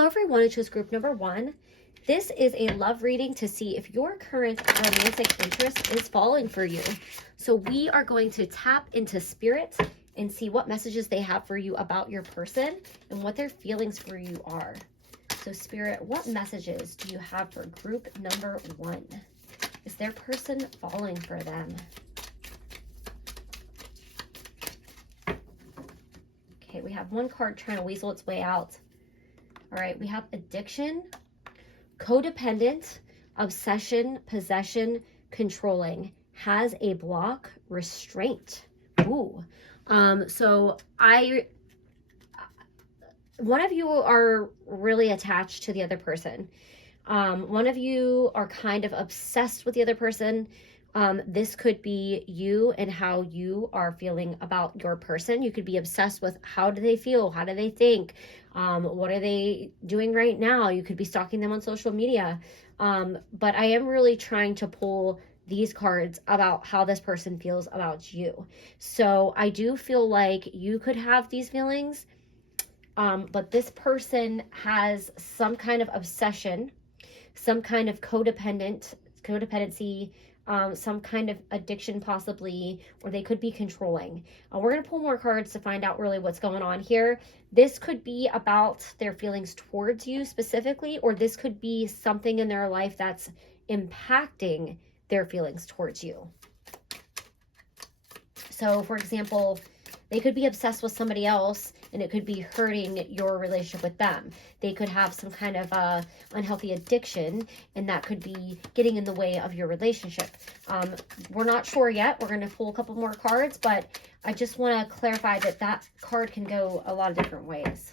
Hello everyone, it's just group number 1. This is a love reading to see if your current romantic interest is falling for you. So we are going to tap into spirit and see what messages they have for you about your person and what their feelings for you are. So spirit, what messages do you have for group number 1? Is their person falling for them? Okay, we have one card trying to weasel its way out. All right, we have addiction, codependent, obsession, possession, controlling, has a block, restraint. Ooh. So one of you are really attached to the other person. One of you are kind of obsessed with the other person. This could be you and how you are feeling about your person. You could be obsessed with how do they feel? How do they think? What are they doing right now? You could be stalking them on social media. But I am really trying to pull these cards about how this person feels about you. So I do feel like you could have these feelings, but this person has some kind of obsession, some kind of codependency, some kind of addiction possibly, or they could be controlling. We're going to pull more cards to find out really what's going on here. This could be about their feelings towards you specifically, or this could be something in their life that's impacting their feelings towards you. So for example, they could be obsessed with somebody else and it could be hurting your relationship with them. They could have some kind of unhealthy addiction and that could be getting in the way of your relationship. We're not sure yet. We're going to pull a couple more cards, but I just want to clarify that that card can go a lot of different ways.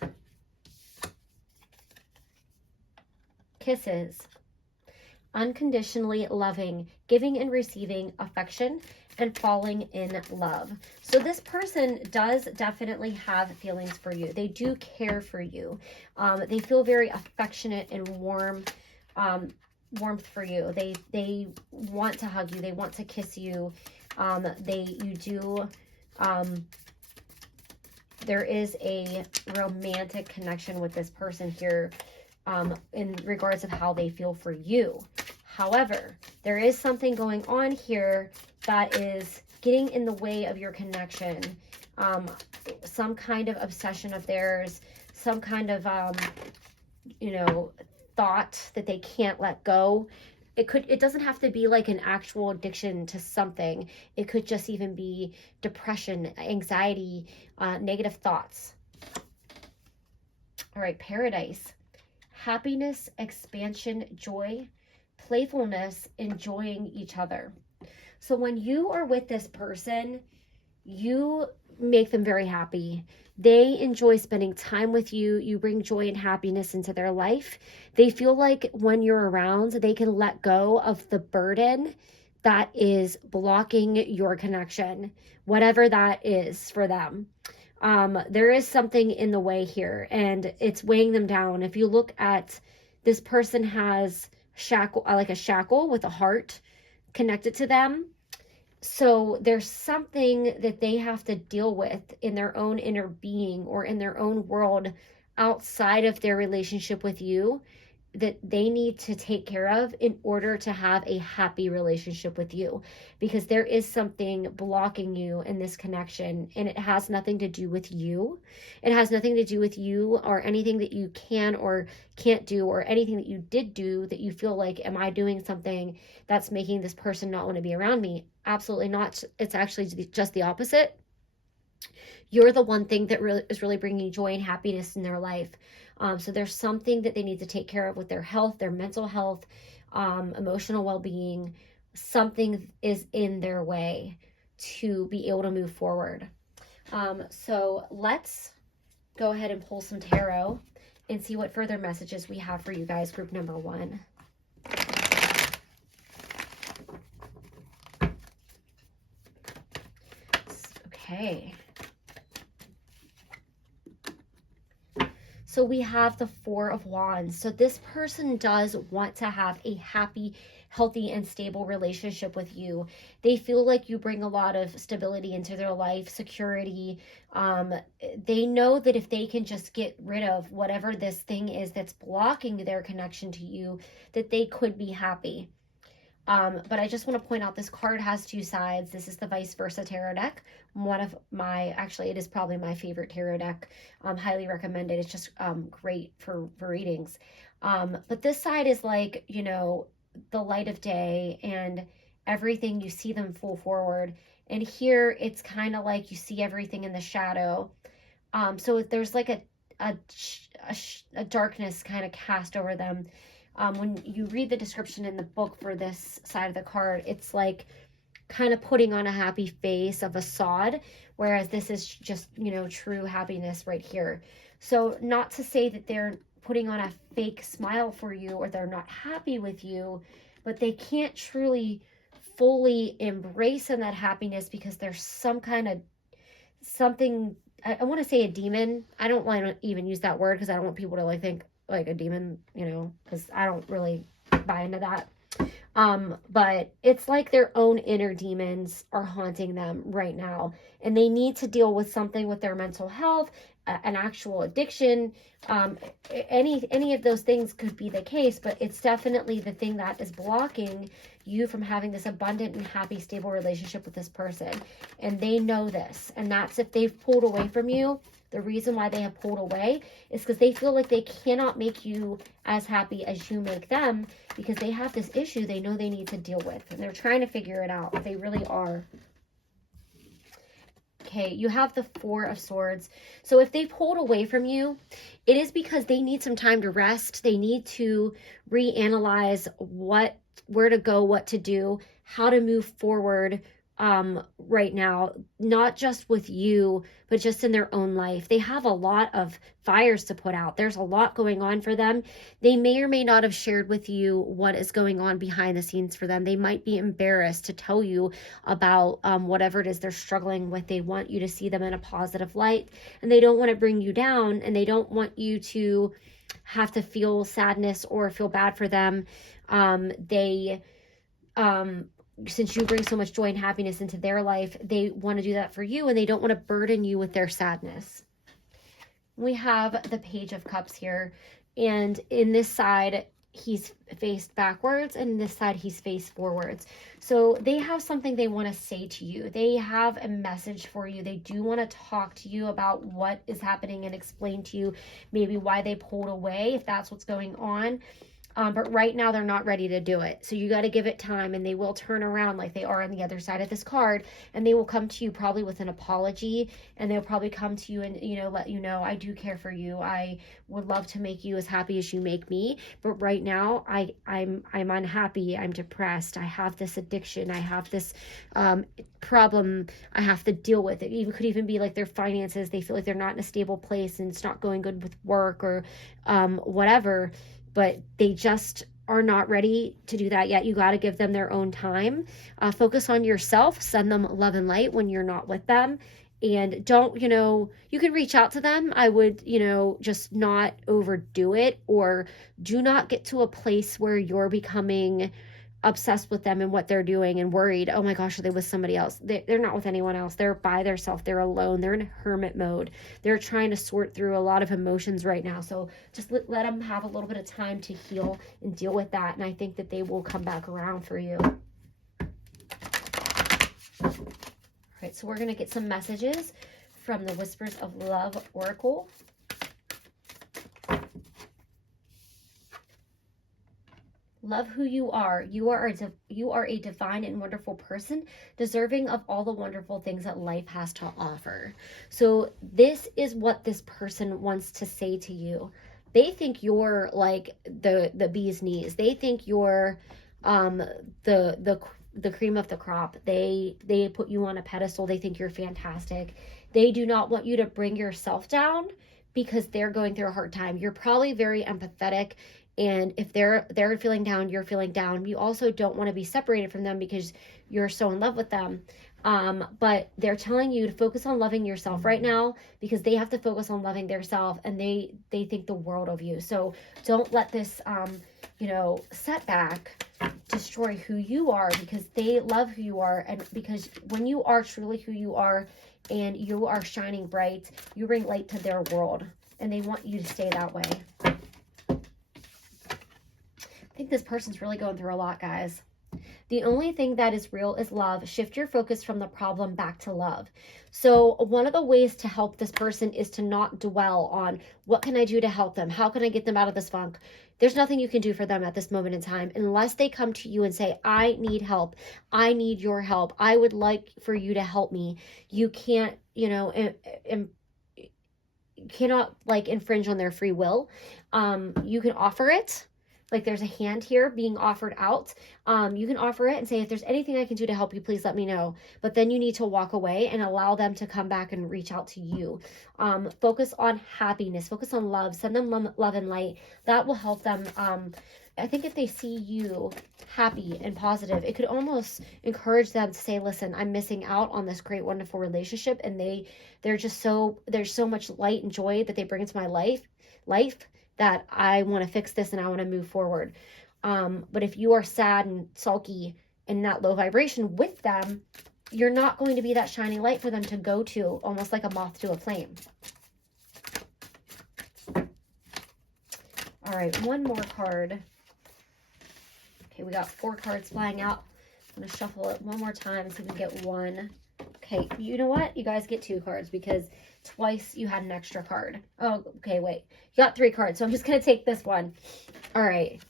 Kisses. Unconditionally loving, giving and receiving affection, and falling in love. So this person does definitely have feelings for you. They do care for you. They feel very affectionate and warmth for you. They want to hug you. They want to kiss you. There is a romantic connection with this person here in regards of how they feel for you. However, there is something going on here that is getting in the way of your connection. Some kind of obsession of theirs, some kind of, thought that they can't let go. It doesn't have to be like an actual addiction to something. It could just even be depression, anxiety, negative thoughts. All right, paradise. Happiness, expansion, joy, playfulness, enjoying each other. So when you are with this person, you make them very happy. They enjoy spending time with you. You bring joy and happiness into their life. They feel like when you're around, they can let go of the burden that is blocking your connection, whatever that is for them. There is something in the way here and it's weighing them down. If you look at this person has a shackle with a heart connected to them. So there's something that they have to deal with in their own inner being or in their own world outside of their relationship with you that they need to take care of in order to have a happy relationship with you, because there is something blocking you in this connection and it has nothing to do with you. It has nothing to do with you or anything that you can or can't do or anything that you did do that you feel like, am I doing something that's making this person not want to be around me? Absolutely not. It's actually just the opposite. You're the one thing that is really bringing joy and happiness in their life. So there's something that they need to take care of with their health, their mental health, emotional well-being. Something is in their way to be able to move forward. So let's go ahead and pull some tarot and see what further messages we have for you guys, group number 1. Okay. So we have the 4 of Wands. So this person does want to have a happy, healthy and stable relationship with you. They feel like you bring a lot of stability into their life, security. They know that if they can just get rid of whatever this thing is that's blocking their connection to you, that they could be happy. But I just want to point out this card has two sides. This is the Vice Versa Tarot deck. One of my, actually, it is probably my favorite tarot deck. Highly recommended. It's just great for readings. But this side is like, you know, the light of day and everything, you see them full forward. And here it's kind of like you see everything in the shadow. So there's like a darkness kind of cast over them. When you read the description in the book for this side of the card, it's like kind of putting on a happy face of a sod, whereas this is just, you know, true happiness right here. So not to say that they're putting on a fake smile for you or they're not happy with you, but they can't truly fully embrace in that happiness because there's some kind of something, I want to say a demon. I don't want to even use that word because I don't want people to like think like a demon, you know, because I don't really buy into that. But it's like their own inner demons are haunting them right now, and they need to deal with something with their mental health, an actual addiction. Any of those things could be the case, but it's definitely the thing that is blocking you from having this abundant and happy, stable relationship with this person. And they know this, and that's if they've pulled away from you. The reason why they have pulled away is because they feel like they cannot make you as happy as you make them because they have this issue they know they need to deal with. And they're trying to figure it out. They really are. Okay, you have the Four of Swords. So if they pulled away from you, it is because they need some time to rest. They need to reanalyze where to go, what to do, how to move forward right now, not just with you, but just in their own life. They have a lot of fires to put out. There's a lot going on for them. They may or may not have shared with you what is going on behind the scenes for them. They might be embarrassed to tell you about whatever it is they're struggling with. They want you to see them in a positive light, and they don't want to bring you down, and they don't want you to have to feel sadness or feel bad for them. Since you bring so much joy and happiness into their life, they want to do that for you, and they don't want to burden you with their sadness. We have the Page of Cups here, and in this side, he's faced backwards, and in this side, he's faced forwards. So they have something they want to say to you. They have a message for you. They do want to talk to you about what is happening and explain to you maybe why they pulled away, if that's what's going on. But right now they're not ready to do it. So you got to give it time, and they will turn around like they are on the other side of this card, and they will come to you probably with an apology, and they'll probably come to you and, you know, let you know, I do care for you. I would love to make you as happy as you make me. But right now I'm unhappy. I'm depressed. I have this addiction. I have this problem I have to deal with. It even could even be like their finances. They feel like they're not in a stable place, and it's not going good with work or whatever. But they just are not ready to do that yet. You got to give them their own time. Focus on yourself. Send them love and light when you're not with them. And don't, you know, you can reach out to them. I would, you know, just not overdo it, or do not get to a place where you're becoming obsessed with them and what they're doing and worried, oh my gosh, are they with somebody else? They're not with anyone else. They're by themselves. They're alone. They're in hermit mode. They're trying to sort through a lot of emotions right now. So just let them have a little bit of time to heal and deal with that. And I think that they will come back around for you. All right, so we're going to get some messages from the Whispers of Love Oracle. Love who you are. You are a divine and wonderful person, deserving of all the wonderful things that life has to offer. So this is what this person wants to say to you. They think you're like the bee's knees. They think you're the cream of the crop. They put you on a pedestal. They think you're fantastic. They do not want you to bring yourself down because they're going through a hard time. You're probably very empathetic. And if they're feeling down, you're feeling down. You also don't want to be separated from them because you're so in love with them. But they're telling you to focus on loving yourself right now because they have to focus on loving themselves, and they think the world of you. So don't let this, setback destroy who you are, because they love who you are. And because when you are truly who you are and you are shining bright, you bring light to their world, and they want you to stay that way. I think this person's really going through a lot, guys. The only thing that is real is love. Shift your focus from the problem back to love. So one of the ways to help this person is to not dwell on what can I do to help them? How can I get them out of this funk? There's nothing you can do for them at this moment in time unless they come to you and say, I need help. I need your help. I would like for you to help me. You can't, you know, cannot like infringe on their free will. You can offer it. Like there's a hand here being offered out. You can offer it and say, if there's anything I can do to help you, please let me know. But then you need to walk away and allow them to come back and reach out to you. Focus on happiness, focus on love, send them love and light. That will help them. I think if they see you happy and positive, it could almost encourage them to say, listen, I'm missing out on this great, wonderful relationship. And there's so much light and joy that they bring into my life that I want to fix this and I want to move forward. But if you are sad and sulky and that low vibration with them, you're not going to be that shining light for them to go to, almost like a moth to a flame. All right, one more card. Okay, we got 4 cards flying out. I'm going to shuffle it one more time so we can get one. Okay, you know what? You guys get 2 cards because twice you had an extra card. Oh, okay, wait. You got 3 cards, so I'm just going to take this one. All right.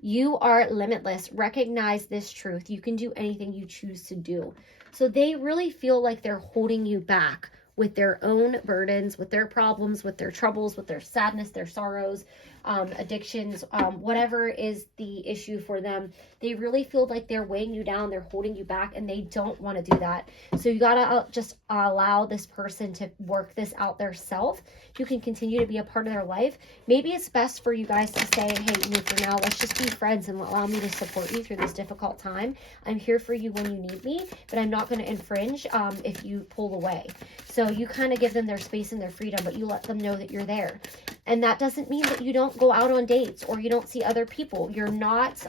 You are limitless. Recognize this truth. You can do anything you choose to do. So they really feel like they're holding you back with their own burdens, with their problems, with their troubles, with their sadness, their sorrows, addictions, whatever is the issue for them. They really feel like they're weighing you down, they're holding you back, and they don't want to do that. So you gotta just allow this person to work this out themselves. You can continue to be a part of their life. Maybe it's best for you guys to say, hey, you know, for now, let's just be friends and allow me to support you through this difficult time. I'm here for you when you need me, but I'm not going to infringe if you pull away. So you kind of give them their space and their freedom, but you let them know that you're there. And that doesn't mean that you don't go out on dates or you don't see other people. You're not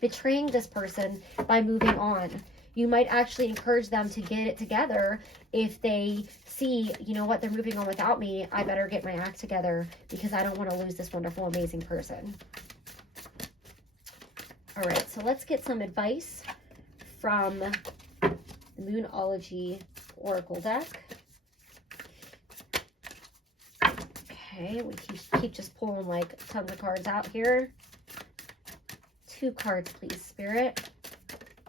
betraying this person by moving on. You might actually encourage them to get it together if they see, you know what, they're moving on without me. I better get my act together because I don't want to lose this wonderful, amazing person. All right, so let's get some advice from the Moonology Oracle deck. Okay, we keep just pulling like tons of cards out here. 2 cards, please, Spirit.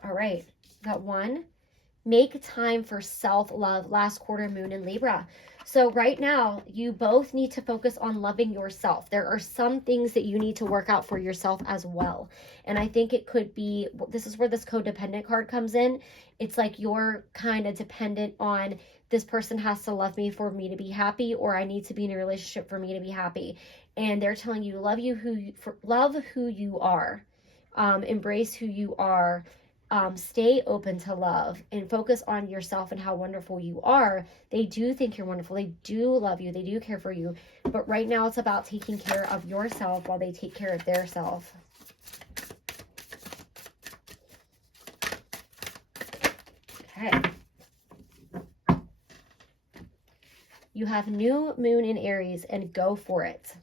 All right, got 1. Make time for self-love, last quarter moon in Libra. So right now, you both need to focus on loving yourself. There are some things that you need to work out for yourself as well. And I think it could be, this is where this codependent card comes in. It's like you're kind of dependent on, this person has to love me for me to be happy, or I need to be in a relationship for me to be happy. And they're telling you, love who you are, embrace who you are, stay open to love, and focus on yourself and how wonderful you are. They do think you're wonderful. They do love you. They do care for you. But right now it's about taking care of yourself while they take care of their self. Okay. You have new moon in Aries, and go for it.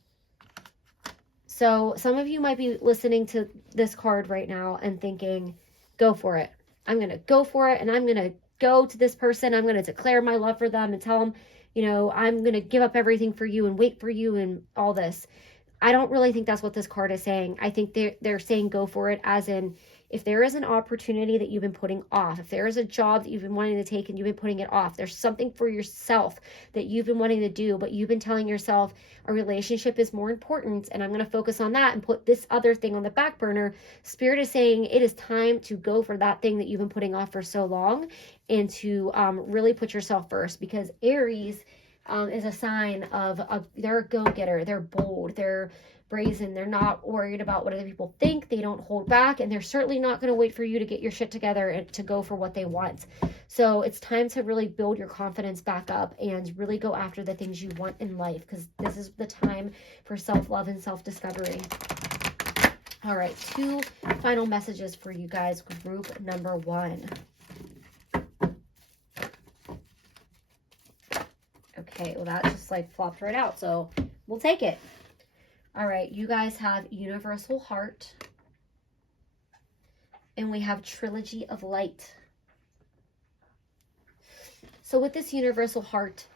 So some of you might be listening to this card right now and thinking, go for it. I'm going to go for it, and I'm going to go to this person. I'm going to declare my love for them and tell them, you know, I'm going to give up everything for you and wait for you and all this. I don't really think that's what this card is saying. I think they're saying go for it, as in, if there is an opportunity that you've been putting off, if there is a job that you've been wanting to take and you've been putting it off, there's something for yourself that you've been wanting to do, but you've been telling yourself a relationship is more important and I'm going to focus on that and put this other thing on the back burner. Spirit is saying it is time to go for that thing that you've been putting off for so long, and to really put yourself first, because Aries is a sign of, they're a go-getter, they're bold, they're brazen, they're not worried about what other people think, they don't hold back, and they're certainly not going to wait for you to get your shit together and to go for what they want. So it's time to really build your confidence back up and really go after the things you want in life, because this is the time for self-love and self-discovery. All right, 2 final messages for you guys, group number 1. Okay, well, that just like flopped right out, so we'll take it. All right, you guys have Universal Heart, and we have Trilogy of Light. So with this Universal Heart,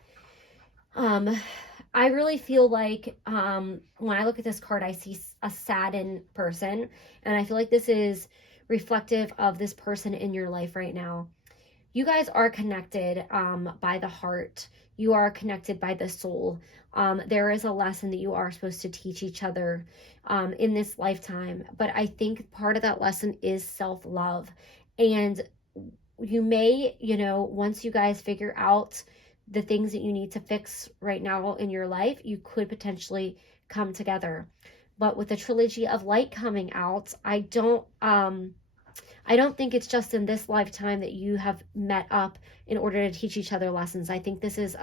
I really feel like when I look at this card, I see a saddened person, and I feel like this is reflective of this person in your life right now. You guys are connected by the heart. You are connected by the soul. There is a lesson that you are supposed to teach each other in this lifetime, but I think part of that lesson is self-love. And you may, once you guys figure out the things that you need to fix right now in your life, you could potentially come together. But with the Trilogy of Light coming out, I don't think it's just in this lifetime that you have met up in order to teach each other lessons. I think this is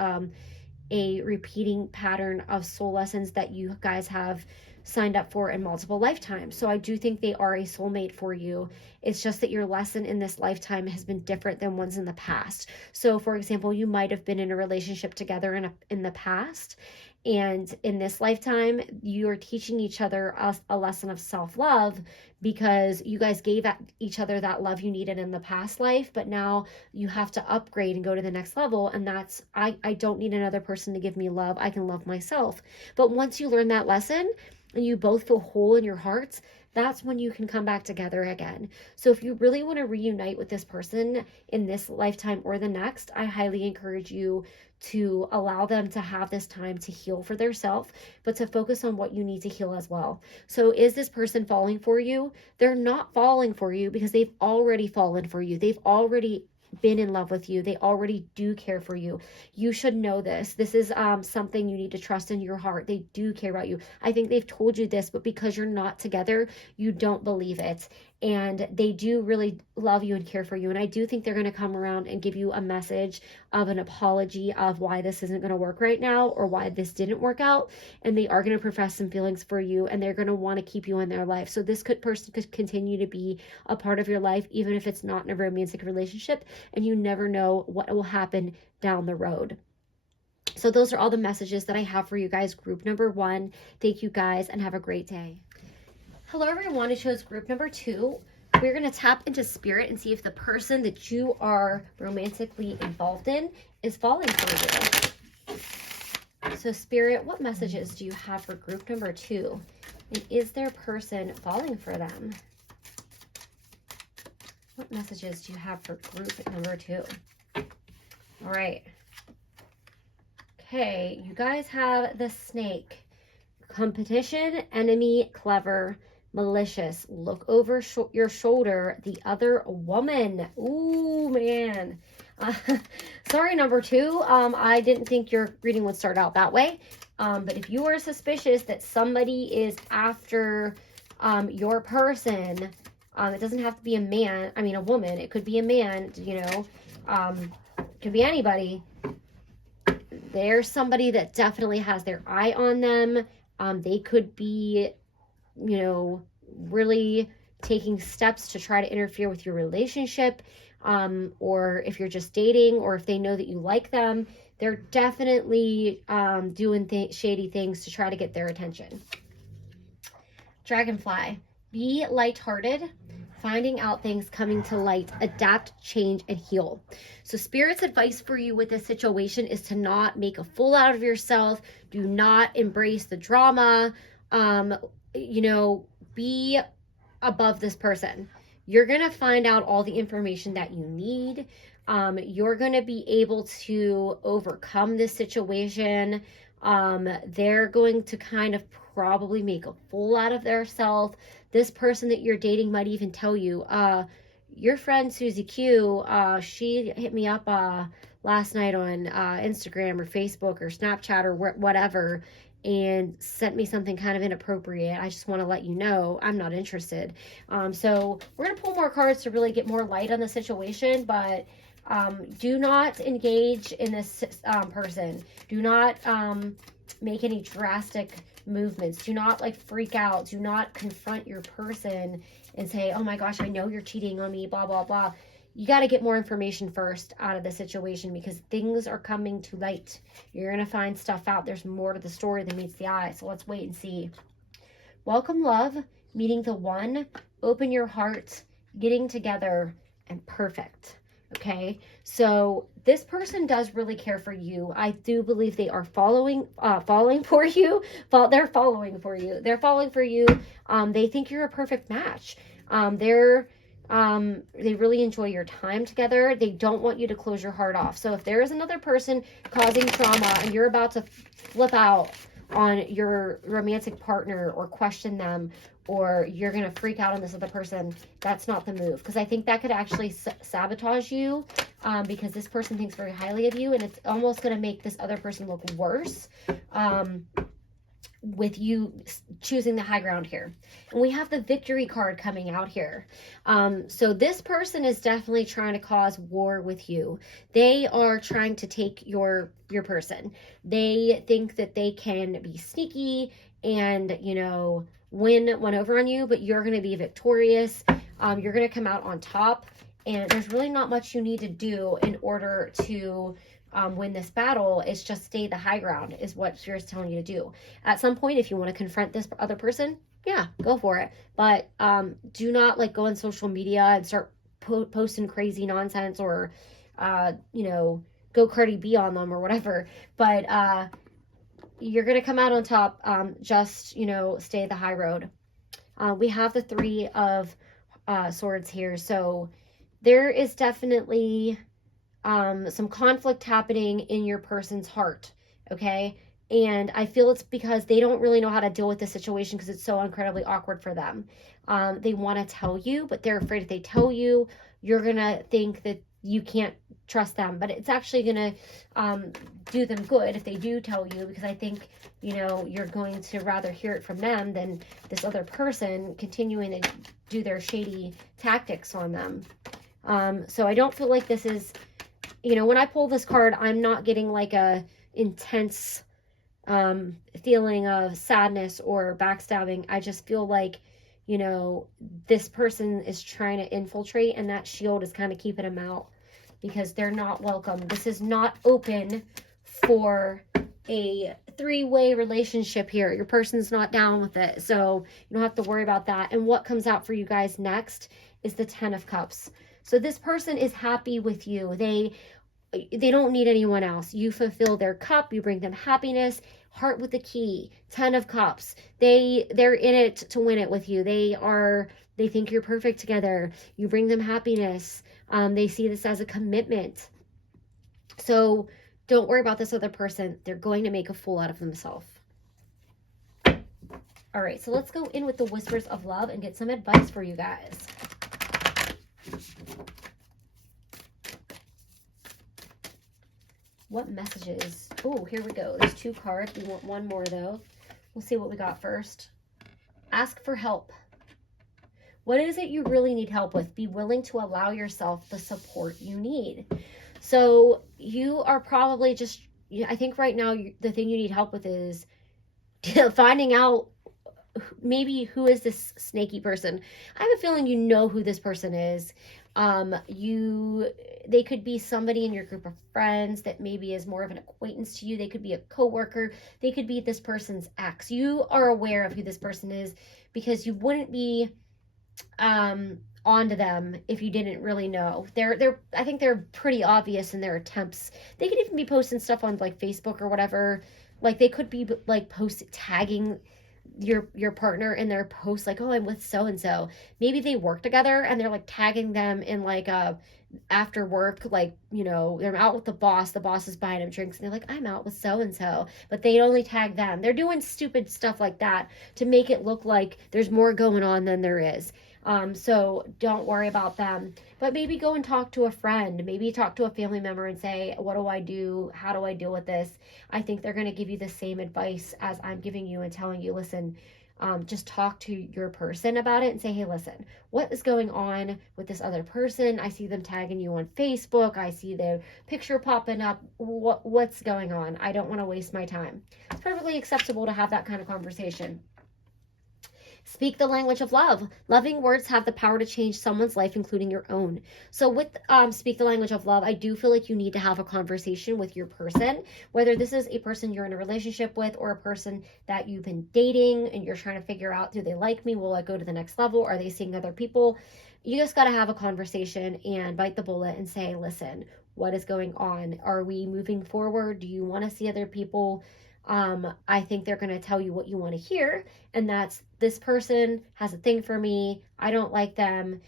a repeating pattern of soul lessons that you guys have signed up for in multiple lifetimes. So I do think they are a soulmate for you. It's just that your lesson in this lifetime has been different than ones in the past. So for example, you might have been in a relationship together in the past, and in this lifetime, you're teaching each other a lesson of self-love because you guys gave each other that love you needed in the past life, but now you have to upgrade and go to the next level. And that's, I don't need another person to give me love. I can love myself. But once you learn that lesson and you both feel whole in your hearts, that's when you can come back together again. So if you really want to reunite with this person in this lifetime or the next, I highly encourage you to allow them to have this time to heal for themselves, but to focus on what you need to heal as well. So is this person falling for you? They're not falling for you because they've already fallen for you. They've already been in love with you. They already do care for you. You should know this. This is something you need to trust in your heart. They do care about you. I think they've told you this, but because you're not together, you don't believe it. And they do really love you and care for you. And I do think they're going to come around and give you a message of an apology of why this isn't going to work right now or why this didn't work out. And they are going to profess some feelings for you, and they're going to want to keep you in their life. So this person could continue to be a part of your life, even if it's not in a romantic relationship, and you never know what will happen down the road. So those are all the messages that I have for you guys. Group number 1. Thank you guys, and have a great day. Hello everyone, I chose group number 2. We're going to tap into spirit and see if the person that you are romantically involved in is falling for you. So spirit, what messages do you have for group number 2? And is their person falling for them? What messages do you have for group number 2? All right. Okay, you guys have the snake. Competition, enemy, clever, malicious. Look over your shoulder. The other woman. Ooh, man. Sorry, number 2. I didn't think your reading would start out that way. But if you are suspicious that somebody is after your person, it doesn't have to be a man. I mean, a woman. It could be a man, it could be anybody. There's somebody that definitely has their eye on them. They could be, really taking steps to try to interfere with your relationship, or if you're just dating, or if they know that you like them, they're definitely doing shady things to try to get their attention. Dragonfly, be lighthearted, finding out things, coming to light, adapt, change, and heal. So Spirit's advice for you with this situation is to not make a fool out of yourself. Do not embrace the drama. Be above this person. You're going to find out all the information that you need. You're going to be able to overcome this situation. They're going to kind of probably make a fool out of themselves. This person that you're dating might even tell you, your friend Susie Q, she hit me up last night on Instagram or Facebook or Snapchat or whatever, and sent me something kind of inappropriate. I just want to let you know I'm not interested. So we're going to pull more cards to really get more light on the situation, but do not engage in this person. Do not make any drastic movements. Do not like freak out. Do not confront your person and say, oh my gosh, I know you're cheating on me, blah, blah, blah. You got to get more information first out of the situation, because things are coming to light. You're going to find stuff out. There's more to the story than meets the eye. So let's wait and see. Welcome, love, meeting the one, open your heart, getting together, and perfect. Okay, so this person does really care for you. I do believe they are falling for you. They're following for you. They're falling for you. They think you're a perfect match. They really enjoy your time together. They don't want you to close your heart off. So if there is another person causing trauma and you're about to flip out on your romantic partner or question them, or you're going to freak out on this other person, that's not the move. Because I think that could actually sabotage you, because this person thinks very highly of you, and it's almost going to make this other person look worse with you choosing the high ground here. And we have the victory card coming out here. So this person is definitely trying to cause war with you. They are trying to take your person. They think that they can be sneaky and, you know, win one over on you, but you're going to be victorious. You're going to come out on top, and there's really not much you need to do in order to win this battle. It's just stay the high ground is what Spirit's telling you to do. At some point, if you want to confront this other person, yeah, go for it. But do not like go on social media and start posting crazy nonsense, or, you know, go Cardi B on them or whatever. But you're going to come out on top. Just, you know, stay the high road. We have the Three of Swords here. So there is definitely some conflict happening in your person's heart, okay? And I feel it's because they don't really know how to deal with the situation, because it's so incredibly awkward for them. They want to tell you, but they're afraid if they tell you, you're going to think that you can't trust them. But it's actually going to do them good if they do tell you, because I think, you know, you're going to rather hear it from them than this other person continuing to do their shady tactics on them. So I don't feel like this is, you know, when I pull this card, I'm not getting like a intense feeling of sadness or backstabbing. I just feel like, you know, this person is trying to infiltrate, and that shield is kind of keeping them out because they're not welcome. This is not open for a three-way relationship here. Your person's not down with it, so you don't have to worry about that. And what comes out for you guys next is the Ten of Cups. So this person is happy with you. They don't need anyone else. You fulfill their cup. You bring them happiness. Heart with the key. 10 of Cups. They're in it to win it with you. They think you're perfect together. You bring them happiness. They see this as a commitment. So don't worry about this other person. They're going to make a fool out of themselves. All right, so let's go in with the Whispers of Love and get some advice for you guys. What messages? Oh, here we go. There's 2 cards. We want one more, though. We'll see what we got first. Ask for help. What is it you really need help with? Be willing to allow yourself the support you need. So you are probably just, I think right now the thing you need help with is finding out maybe who is this snaky person. I have a feeling you know who this person is. They could be somebody in your group of friends that maybe is more of an acquaintance to you. They could be a coworker. They could be this person's ex. You are aware of who this person is because you wouldn't be onto them if you didn't really know. I think they're pretty obvious in their attempts. They could even be posting stuff on like Facebook or whatever. Like they could be like tagging your partner in their post, like, oh, I'm with so and so. Maybe they work together and they're like tagging them in like after work, like, you know, they're out with the boss is buying them drinks and they're like, I'm out with so and so, but they only tag them. They're doing stupid stuff like that to make it look like there's more going on than there is. So don't worry about them, but maybe go and talk to a friend, maybe talk to a family member and say, what do I do? How do I deal with this? I think they're going to give you the same advice as I'm giving you and telling you, listen, just talk to your person about it and say, hey, listen, what is going on with this other person? I see them tagging you on Facebook. I see their picture popping up. What's going on? I don't want to waste my time. It's perfectly acceptable to have that kind of conversation. Speak the language of love. Loving words have the power to change someone's life, including your own. So with speak the language of love, I do feel like you need to have a conversation with your person, whether this is a person you're in a relationship with or a person that you've been dating and you're trying to figure out, do they like me? Will I go to the next level? Are they seeing other people? You just got to have a conversation and bite the bullet and say, listen, what is going on? Are we moving forward? Do you want to see other people? I think they're going to tell you what you want to hear, and that's, this person has a thing for me. I don't like them.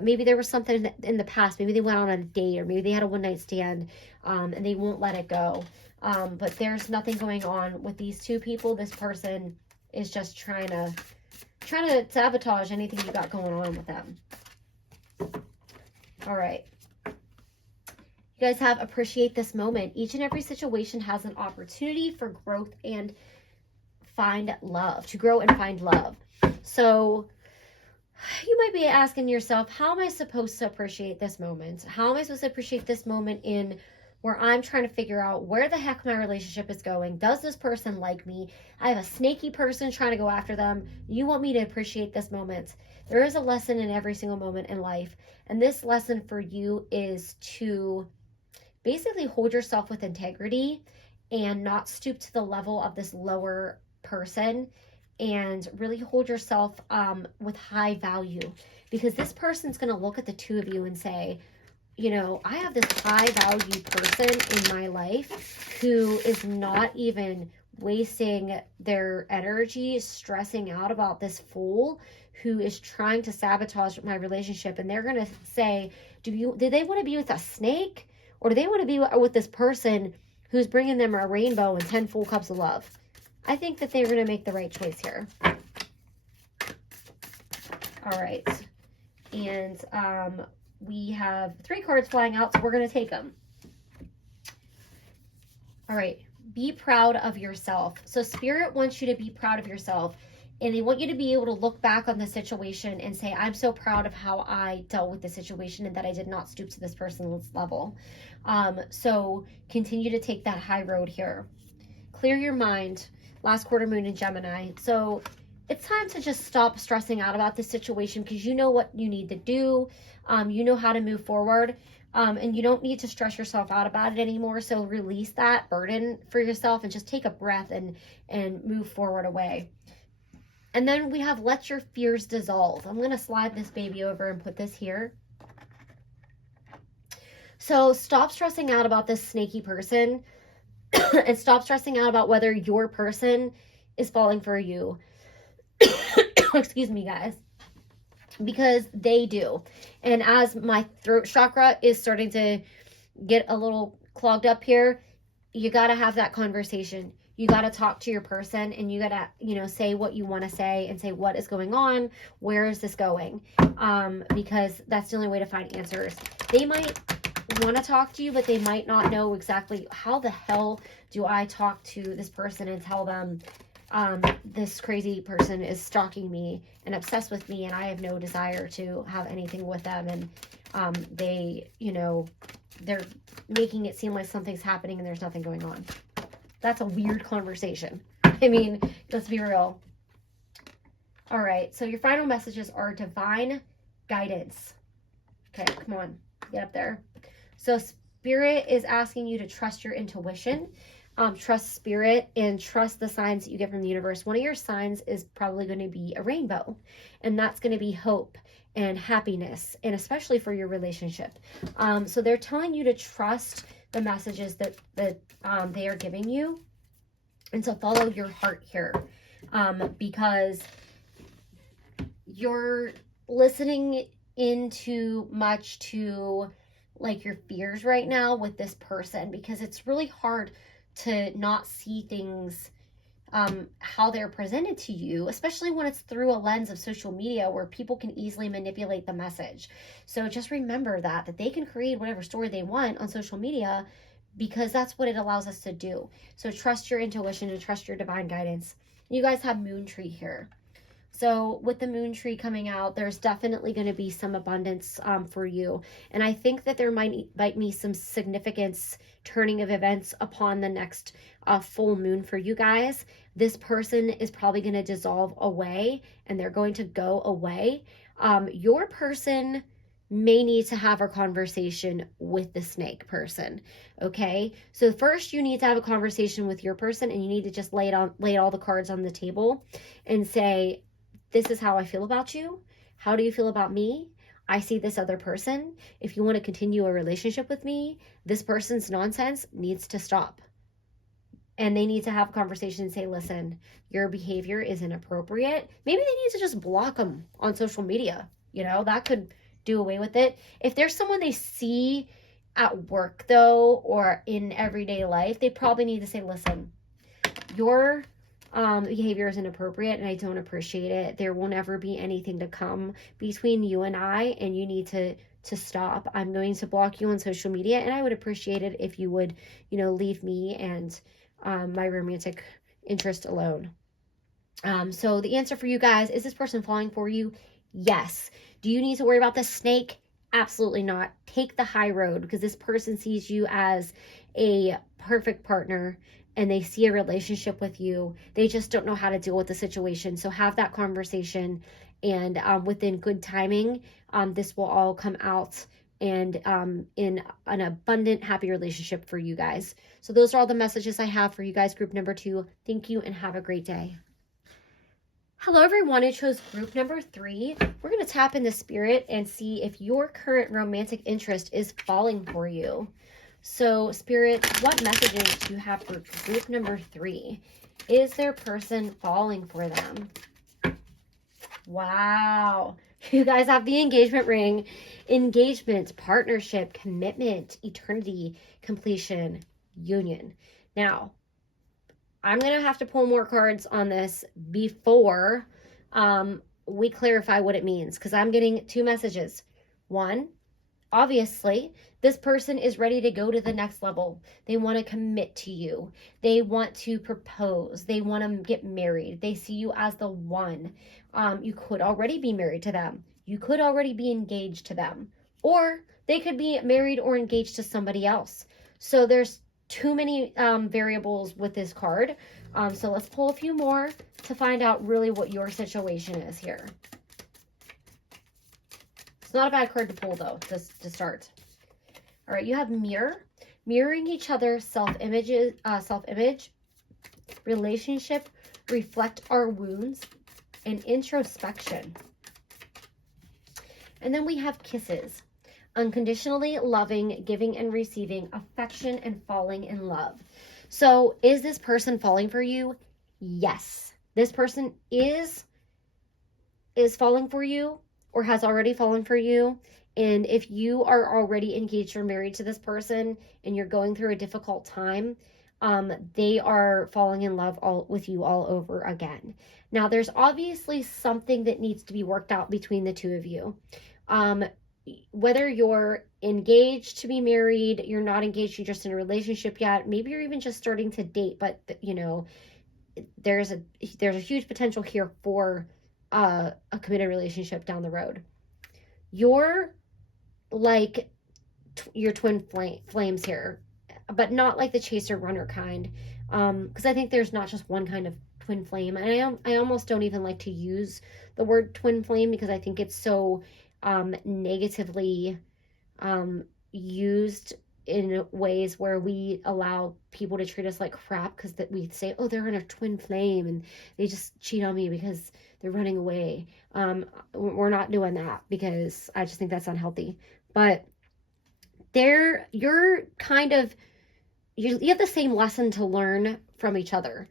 Maybe there was something in the past. Maybe they went on a date, or maybe they had a one-night stand, and they won't let it go. But there's nothing going on with these two people. This person is just trying to sabotage anything you got going on with them. All right. You guys have appreciate this moment. Each and every situation has an opportunity for growth and find love, to grow and find love. So you might be asking yourself, how am I supposed to appreciate this moment? How am I supposed to appreciate this moment in where I'm trying to figure out where the heck my relationship is going? Does this person like me? I have a snaky person trying to go after them. You want me to appreciate this moment? There is a lesson in every single moment in life. And this lesson for you is to basically hold yourself with integrity and not stoop to the level of this lower person, and really hold yourself with high value, because this person's going to look at the two of you and say, you know, I have this high value person in my life who is not even wasting their energy stressing out about this fool who is trying to sabotage my relationship. And they're going to say, do they want to be with a snake? Or do they want to be with this person who's bringing them a rainbow and 10 full cups of love? I think that they're going to make the right choice here. All right. And we have 3 cards flying out, so we're going to take them. All right. Be proud of yourself. So Spirit wants you to be proud of yourself. And they want you to be able to look back on the situation and say, I'm so proud of how I dealt with the situation and that I did not stoop to this person's level. So continue to take that high road here. Clear your mind. Last quarter moon in Gemini. So it's time to just stop stressing out about this situation, because you know what you need to do. You know how to move forward. And you don't need to stress yourself out about it anymore. So release that burden for yourself and just take a breath and move forward away. And then we have let your fears dissolve. I'm going to slide this baby over and put this here. So stop stressing out about this snaky person and stop stressing out about whether your person is falling for you. Excuse me, guys. Because they do. And as my throat chakra is starting to get a little clogged up here, you got to have that conversation. You got to talk to your person, and you got to, you know, say what you want to say and say, what is going on? Where is this going? Because that's the only way to find answers. They might want to talk to you, but they might not know exactly how the hell do I talk to this person and tell them this crazy person is stalking me and obsessed with me, and I have no desire to have anything with them. And they, you know, they're making it seem like something's happening and there's nothing going on. That's a weird conversation. I mean, let's be real. All right, so your final messages are divine guidance. Okay, come on, get up there. So Spirit is asking you to trust your intuition, trust Spirit, and trust the signs that you get from the universe. One of your signs is probably going to be a rainbow, and that's going to be hope and happiness, and especially for your relationship. So they're telling you to trust the messages that they are giving you, and so follow your heart here, because you're listening into much to like your fears right now with this person, because it's really hard to not see things how they're presented to you, especially when it's through a lens of social media where people can easily manipulate the message. So just remember that they can create whatever story they want on social media, because that's what it allows us to do. So trust your intuition and trust your divine guidance. You guys have Moon Tree here. So with the moon tree coming out, there's definitely going to be some abundance for you. And I think that there might be some significance turning of events upon the next full moon for you guys. This person is probably going to dissolve away and they're going to go away. Your person may need to have a conversation with the snake person. Okay, so first you need to have a conversation with your person, and you need to just lay all the cards on the table and say, this is how I feel about you. How do you feel about me? I see this other person. If you want to continue a relationship with me, this person's nonsense needs to stop. And they need to have a conversation and say, listen, your behavior is inappropriate. Maybe they need to just block them on social media. That could do away with it. If there's someone they see at work, though, or in everyday life, they probably need to say, listen, your behavior is inappropriate and I don't appreciate it. There will never be anything to come between you and I, and you need to stop. I'm going to block you on social media, and I would appreciate it if you would, leave me and my romantic interest alone. So the answer for you guys, is this person falling for you? Yes. Do you need to worry about the snake? Absolutely not. Take the high road, because this person sees you as a perfect partner and they see a relationship with you. They just don't know how to deal with the situation. So have that conversation, and within good timing, this will all come out and in an abundant, happy relationship for you guys. So those are all the messages I have for you guys, group number 2. Thank you and have a great day. Hello, everyone. It chose group number 3. We're going to tap into spirit and see if your current romantic interest is falling for you. So, spirit, what messages do you have for group number 3? Is their person falling for them? Wow. You guys have the engagement ring. Engagement, partnership, commitment, eternity, completion, union. Now, I'm going to have to pull more cards on this before we clarify what it means, because I'm getting 2 messages. 1, obviously, this person is ready to go to the next level. They want to commit to you. They want to propose. They want to get married. They see you as the one. You could already be married to them. You could already be engaged to them. Or they could be married or engaged to somebody else. So there's too many variables with this card. So let's pull a few more to find out really what your situation is here. It's not a bad card to pull, though, to start. All right, you have mirror. Mirroring each other, self-image, relationship, reflect our wounds, and introspection. And then we have kisses. Unconditionally loving, giving and receiving, affection, and falling in love. So is this person falling for you? Yes. This person is falling for you, or has already fallen for you. And if you are already engaged or married to this person and you're going through a difficult time, they are falling in love with you all over again. Now, there's obviously something that needs to be worked out between the two of you. Whether you're engaged to be married, you're not engaged, you're just in a relationship yet, maybe you're even just starting to date, but there's a huge potential here for a committed relationship down the road. You're like your twin flames here, but not like the chaser runner kind, because I think there's not just one kind of twin flame. And I almost don't even like to use the word twin flame, because I think it's so negatively used in ways where we allow people to treat us like crap, because that we say, oh, they're in a twin flame and they just cheat on me because they're running away. We're not doing that, because I just think that's unhealthy. But you have the same lesson to learn from each other.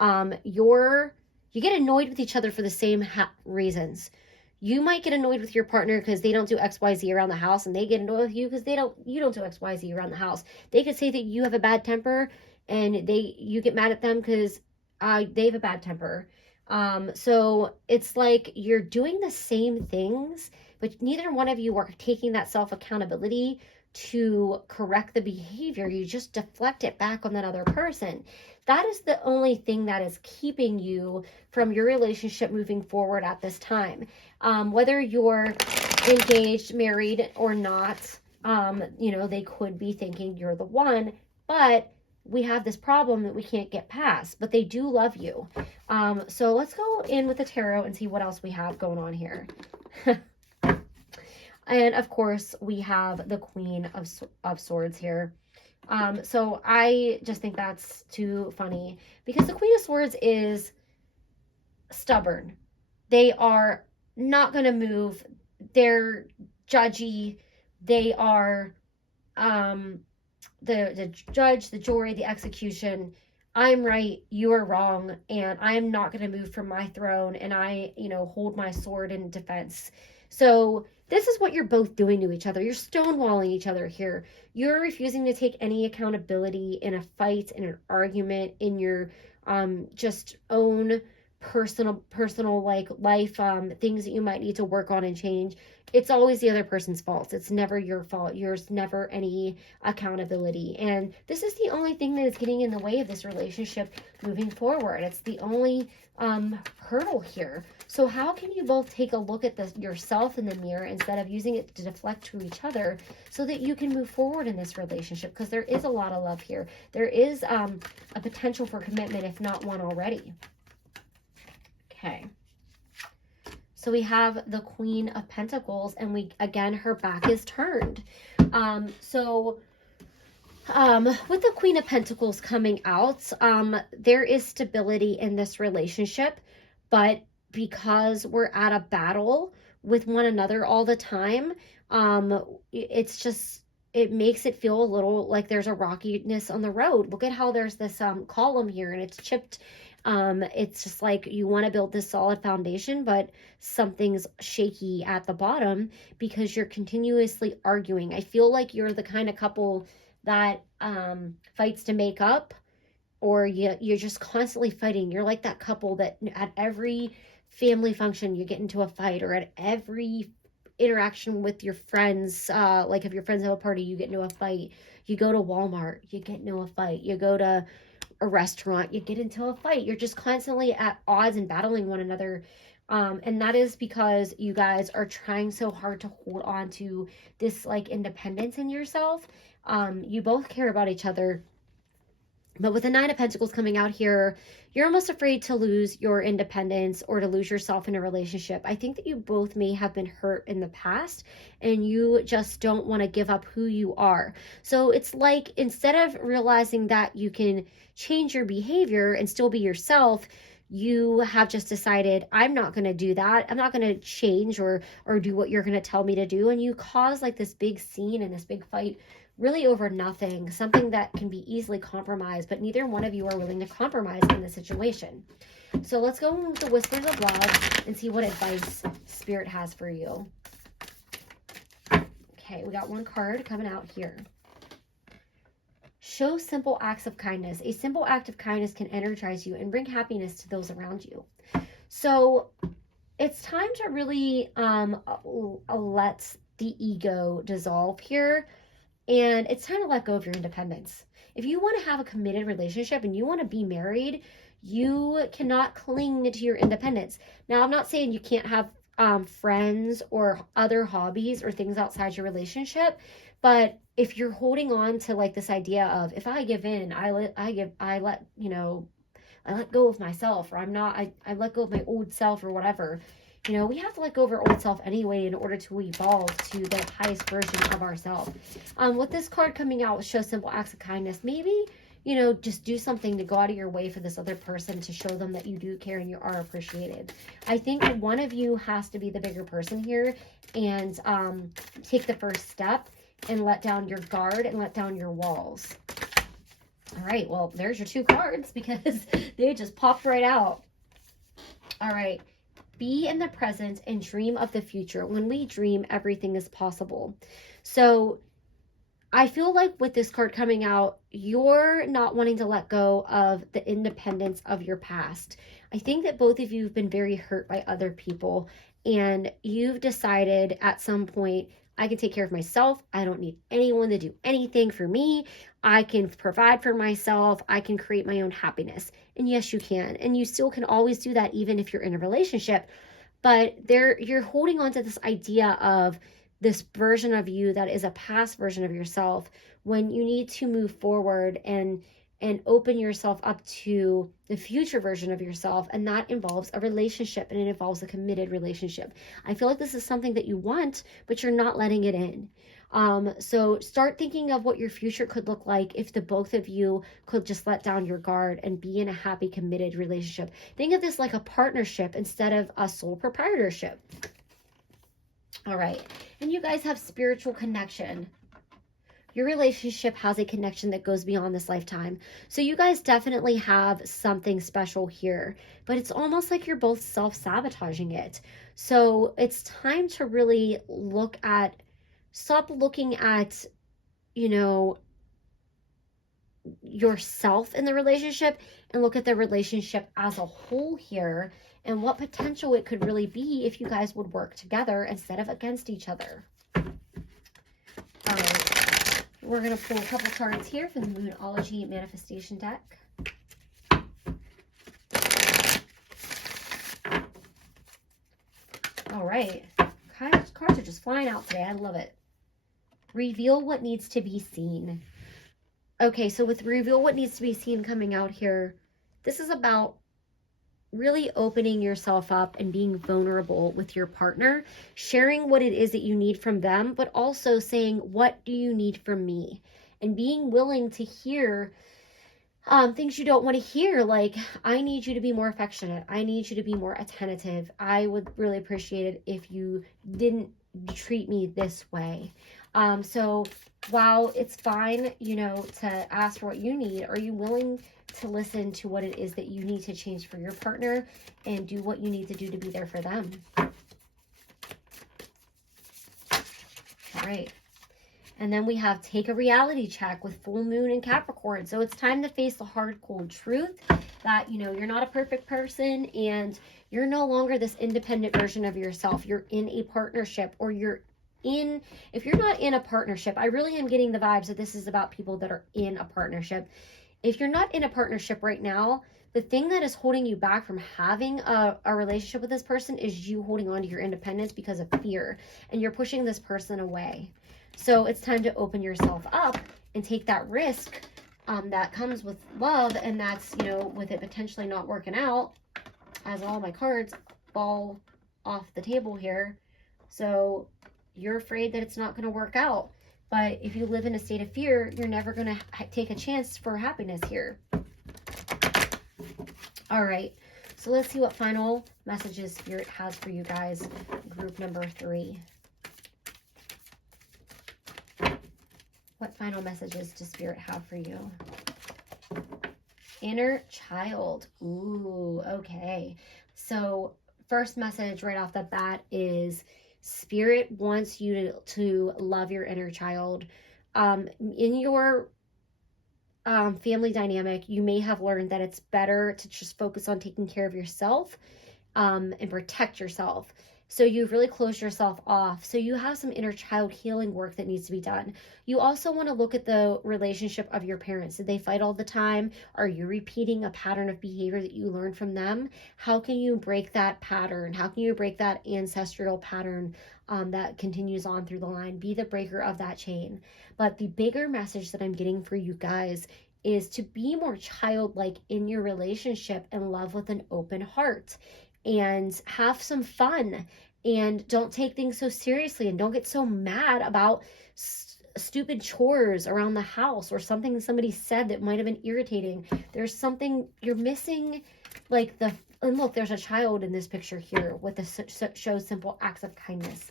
You get annoyed with each other for the same reasons. You might get annoyed with your partner because they don't do XYZ around the house, and they get annoyed with you because you don't do XYZ around the house. They could say that you have a bad temper, and you get mad at them because they have a bad temper. So it's like you're doing the same things, but neither one of you are taking that self accountability to correct the behavior. You just deflect it back on that other person. That is the only thing that is keeping you from your relationship moving forward at this time. Whether you're engaged, married, or not, they could be thinking you're the one, but we have this problem that we can't get past, but they do love you. So let's go in with the tarot and see what else we have going on here. And of course, we have the Queen of Swords here. So I just think that's too funny because the Queen of Swords is stubborn. They are not going to move. They're judgy. They are the judge, the jury, the execution. I'm right, you are wrong, and I'm not going to move from my throne, and I, hold my sword in defense. So this is what you're both doing to each other. You're stonewalling each other here. You're refusing to take any accountability in a fight, in an argument, in your just own personal like life, things that you might need to work on and change. It's always the other person's fault. It's never your fault. There's never any accountability. And this is the only thing that is getting in the way of this relationship moving forward. It's the only hurdle here. So how can you both take a look at yourself in the mirror instead of using it to deflect to each other so that you can move forward in this relationship? Because there is a lot of love here. There is a potential for commitment, if not one already. Okay. So we have the Queen of Pentacles, and again, her back is turned. With the Queen of Pentacles coming out, there is stability in this relationship, but because we're at a battle with one another all the time, it makes it feel a little like there's a rockiness on the road. Look at how there's this column here, and it's chipped. It's just like you want to build this solid foundation, but something's shaky at the bottom because you're continuously arguing. I feel like you're the kind of couple that fights to make up, or you're just constantly fighting. You're like that couple that at every family function you get into a fight, or at every interaction with your friends, like if your friends have a party, you get into a fight. You go to Walmart, you get into a fight. You go to a restaurant, you get into a fight. You're just constantly at odds and battling one another. And that is because you guys are trying so hard to hold on to this like independence in yourself. You both care about each other. But with the Nine of Pentacles coming out here, you're almost afraid to lose your independence or to lose yourself in a relationship. I think that you both may have been hurt in the past and you just don't want to give up who you are. So it's like instead of realizing that you can change your behavior and still be yourself, you have just decided, I'm not going to do that. I'm not going to change or do what you're going to tell me to do. And you cause like this big scene and this big fight really over nothing, something that can be easily compromised, but neither one of you are willing to compromise in this situation. So let's go with the Whispers of Love and see what advice Spirit has for you. Okay, we got one card coming out here. Show simple acts of kindness. A simple act of kindness can energize you and bring happiness to those around you. So it's time to really let the ego dissolve here. And it's time to let go of your independence. If you want to have a committed relationship and you want to be married, you cannot cling to your independence. Now, I'm not saying you can't have friends or other hobbies or things outside your relationship, but if you're holding on to like this idea of if I give in, I let go of myself, or I let go of my old self or whatever. We have to let go of our old self anyway in order to evolve to the highest version of ourselves. With this card coming out, show simple acts of kindness. Maybe, just do something to go out of your way for this other person to show them that you do care and you are appreciated. I think that one of you has to be the bigger person here and take the first step and let down your guard and let down your walls. All right, well, there's your two cards because they just popped right out. All right. Be in the present and dream of the future. When we dream, everything is possible. So I feel like with this card coming out, you're not wanting to let go of the independence of your past. I think that both of you have been very hurt by other people, and you've decided at some point, I can take care of myself. I don't need anyone to do anything for me. I can provide for myself. I can create my own happiness. And yes, you can. And you still can always do that even if you're in a relationship. But you're holding on to this idea of this version of you that is a past version of yourself, when you need to move forward and open yourself up to the future version of yourself. And that involves a relationship, and it involves a committed relationship. I feel like this is something that you want, but you're not letting it in. So start thinking of what your future could look like if the both of you could just let down your guard and be in a happy, committed relationship. Think of this like a partnership instead of a sole proprietorship. All right. And you guys have spiritual connection. Your relationship has a connection that goes beyond this lifetime. So you guys definitely have something special here, but it's almost like you're both self-sabotaging it. So it's time to really stop looking at, yourself in the relationship, and look at the relationship as a whole here, and what potential it could really be if you guys would work together instead of against each other. All right, we're going to pull a couple cards here from the Moonology Manifestation deck. All right, cards are just flying out today. I love it. Reveal what needs to be seen. Okay, so with reveal what needs to be seen coming out here, this is about really opening yourself up and being vulnerable with your partner, sharing what it is that you need from them, but also saying, what do you need from me? And being willing to hear things you don't want to hear, like, I need you to be more affectionate. I need you to be more attentive. I would really appreciate it if you didn't treat me this way. So while it's fine, to ask for what you need, are you willing to listen to what it is that you need to change for your partner and do what you need to do to be there for them? All right. And then we have take a reality check with full moon and Capricorn. So it's time to face the hard, cold truth that, you're not a perfect person, and you're no longer this independent version of yourself. You're in a partnership, or if you're not in a partnership, I really am getting the vibes that this is about people that are in a partnership. If you're not in a partnership right now, the thing that is holding you back from having a relationship with this person is you holding on to your independence because of fear, and you're pushing this person away. So it's time to open yourself up and take that risk that comes with love, and that's, with it potentially not working out, as all my cards fall off the table here. So you're afraid that it's not going to work out. But if you live in a state of fear, you're never going to take a chance for happiness here. All right. So let's see what final messages Spirit has for you guys. Group number 3. What final messages does Spirit have for you? Inner child. Ooh, okay. So first message right off the bat is Spirit wants you to love your inner child. In your family dynamic, you may have learned that it's better to just focus on taking care of yourself and protect yourself. So you've really closed yourself off. So you have some inner child healing work that needs to be done. You also want to look at the relationship of your parents. Did they fight all the time? Are you repeating a pattern of behavior that you learned from them? How can you break that pattern? How can you break that ancestral pattern that continues on through the line? Be the breaker of that chain. But the bigger message that I'm getting for you guys is to be more childlike in your relationship and love with an open heart. And have some fun, and don't take things so seriously, and don't get so mad about stupid chores around the house or something somebody said that might have been irritating. There's something you're missing, and look, there's a child in this picture here with the show simple acts of kindness.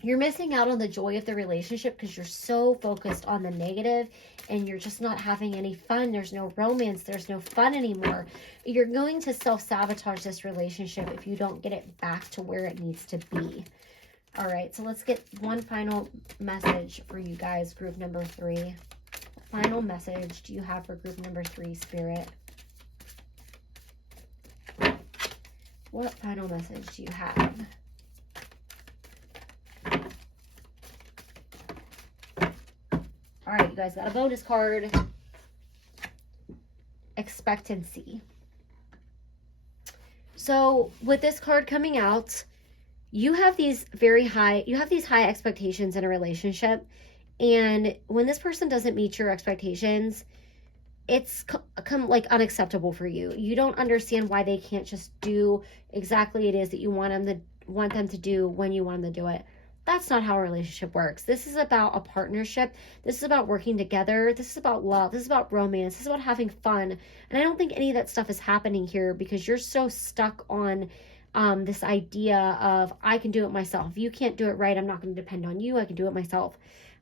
You're missing out on the joy of the relationship because you're so focused on the negative, and you're just not having any fun. There's no romance. There's no fun anymore. You're going to self-sabotage this relationship if you don't get it back to where it needs to be. All right, so let's get one final message for you guys, group number 3. What final message do you have for group number 3, Spirit? What final message do you have? guys got a bonus card. Expectancy. So with this card coming out, you have these high expectations in a relationship. And when this person doesn't meet your expectations, it's like unacceptable for you. You don't understand why they can't just do exactly it is that you want them to do when you want them to do it. That's not how a relationship works. This is about a partnership. This is about working together. This is about love. This is about romance. This is about having fun. And I don't think any of that stuff is happening here because you're so stuck on this idea of, I can do it myself. If you can't do it right, I'm not going to depend on you. I can do it myself.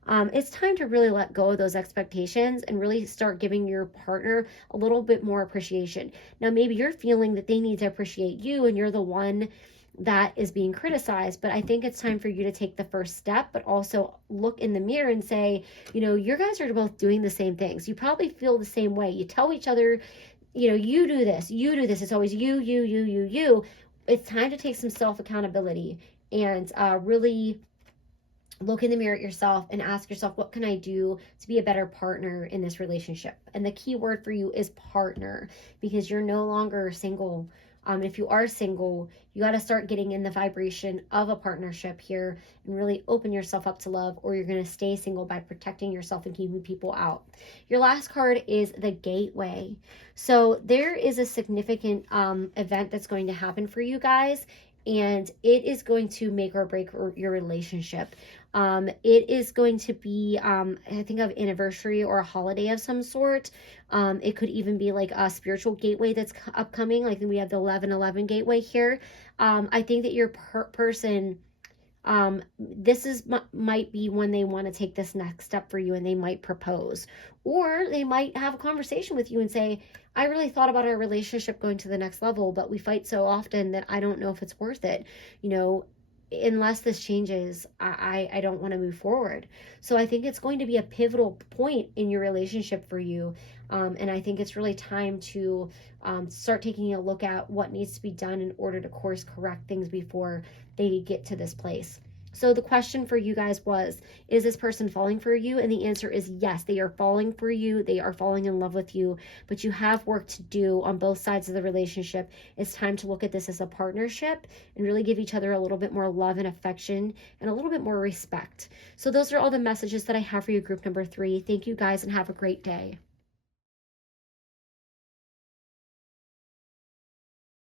It's time to really let go of those expectations and really start giving your partner a little bit more appreciation. Now, maybe you're feeling that they need to appreciate you and you're the one that is being criticized, but I think it's time for you to take the first step, but also look in the mirror and say, you guys are both doing the same things. You probably feel the same way. You tell each other, you do this. It's always you. It's time to take some self-accountability and really look in the mirror at yourself and ask yourself, what can I do to be a better partner in this relationship? And the key word for you is partner, because you're no longer single. If you are single, you got to start getting in the vibration of a partnership here and really open yourself up to love, or you're going to stay single by protecting yourself and keeping people out. Your last card is the Gateway. So there is a significant event that's going to happen for you guys, and it is going to make or break your relationship. It is going to be, I think, of anniversary or a holiday of some sort. It could even be like a spiritual gateway that's upcoming. Like we have the 11/11 gateway here. I think that your person, might be when they want to take this next step for you, and they might propose, or they might have a conversation with you and say, I really thought about our relationship going to the next level, but we fight so often that I don't know if it's worth it. Unless this changes, I don't want to move forward. So I think it's going to be a pivotal point in your relationship for you. And I think it's really time to start taking a look at what needs to be done in order to course correct things before they get to this place. So the question for you guys was, is this person falling for you? And the answer is yes, they are falling for you. They are falling in love with you, but you have work to do on both sides of the relationship. It's time to look at this as a partnership and really give each other a little bit more love and affection and a little bit more respect. So those are all the messages that I have for you, group number 3. Thank you guys and have a great day.